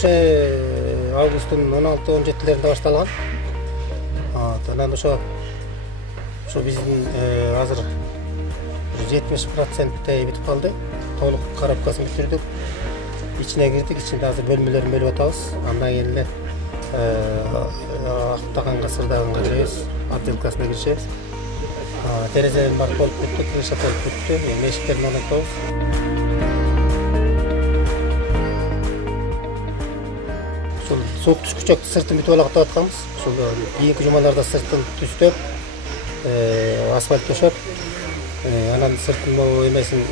o'sha avgustun 16-17'lerinde başlagan. Анан ошо биздин азыр 70% бүтүп калды. Толук коробкасын бүтүрдүк. İçine girdik, içinde hazır bölmelerini bölüp atабыз. Андан кийин эле актаганга, сырдаганга киребиз, отделкасына киришебиз. Терезелерин баары толуп бүттү, крыша толуп бүттү, эшиктерин орнотобуз. Ушул суук түшкүчөктү сыртын бүтүп алактап атканбыз. Ушул кийинки жумаларда сыртын түздөп, асфальт төшөп, анан сыртын эмесин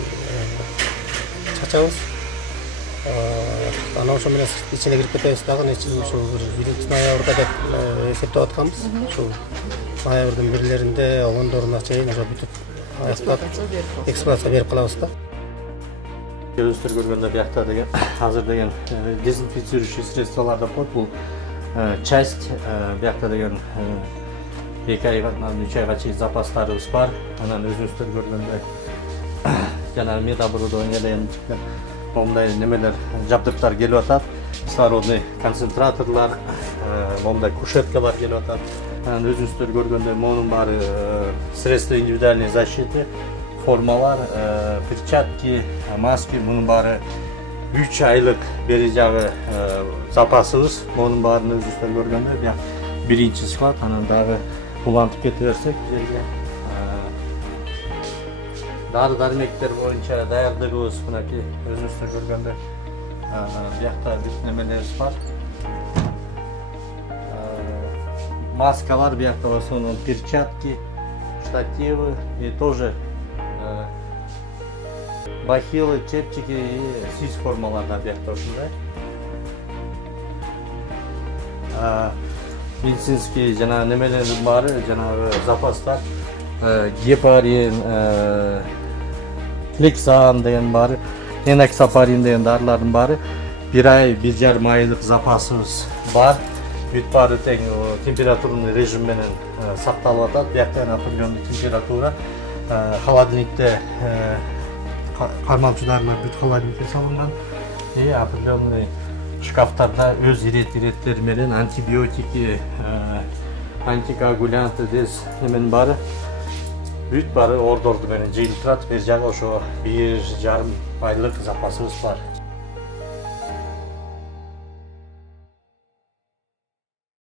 чачабыз. Анан ошо менен ичине кирип кетебиз дагы, ушул бир ноябрда деп эсептеп атканбыз. Ушул ноябрдын 1-леринде, 10-доруна чейин ошо бүтүп аяктап эксплуатацияга берип калабыз да. Көздөр көргөндө биякта деген азыр деген дезинфицирующий средстволар деп коет. Бул часть биякта деген 2 айдан 3 айга чейин запастарыбыз бар. Анан өзүңүздөр көргөндөй жана медоборудование деген момундай немелер, жабдыктар келип атат. Кислородный концентраторлар, момундай кушеткалар келип атат. Анан өзүңүздөр көргөндөй монун баары средства индивидуальной защиты, формалар, перчатки, маски, мунун баары 3 айлык бери жагы запасыбыз. Монун баарын өзүңүздөр көргөндөй, бияк биринчи склад, анан дагы улантып кете берсек, жерге дары-дармектер боюнча даярдыгыбыз мынакей өзүңүздөр көргөндөй биякта бүт немелерибиз бар. Маскалар биякта, в основном перчатки, штативы и тоже бахилы, чепчики и сис формаларда биякта ушундай. Медицинский жана немелердин баары, жанагы запастар, гепарин, Флексан деген баары, эноксапарин деген дарылардын баары 1 ай, 1,5 айлык запасыбыз бар. Бүт баары тең температурный режим менен сакталып атат. Биякта определенный температура. Холодильникте карманчударына бүт холодильникке салынган. И определенный шкафтарда өз иреттери менен антибиотики, антикоагулянты дез неменин баары бүт баары ордорду менен жыйылып турат. Бер жагы ошо 1,5 айлык запасыбыз бар.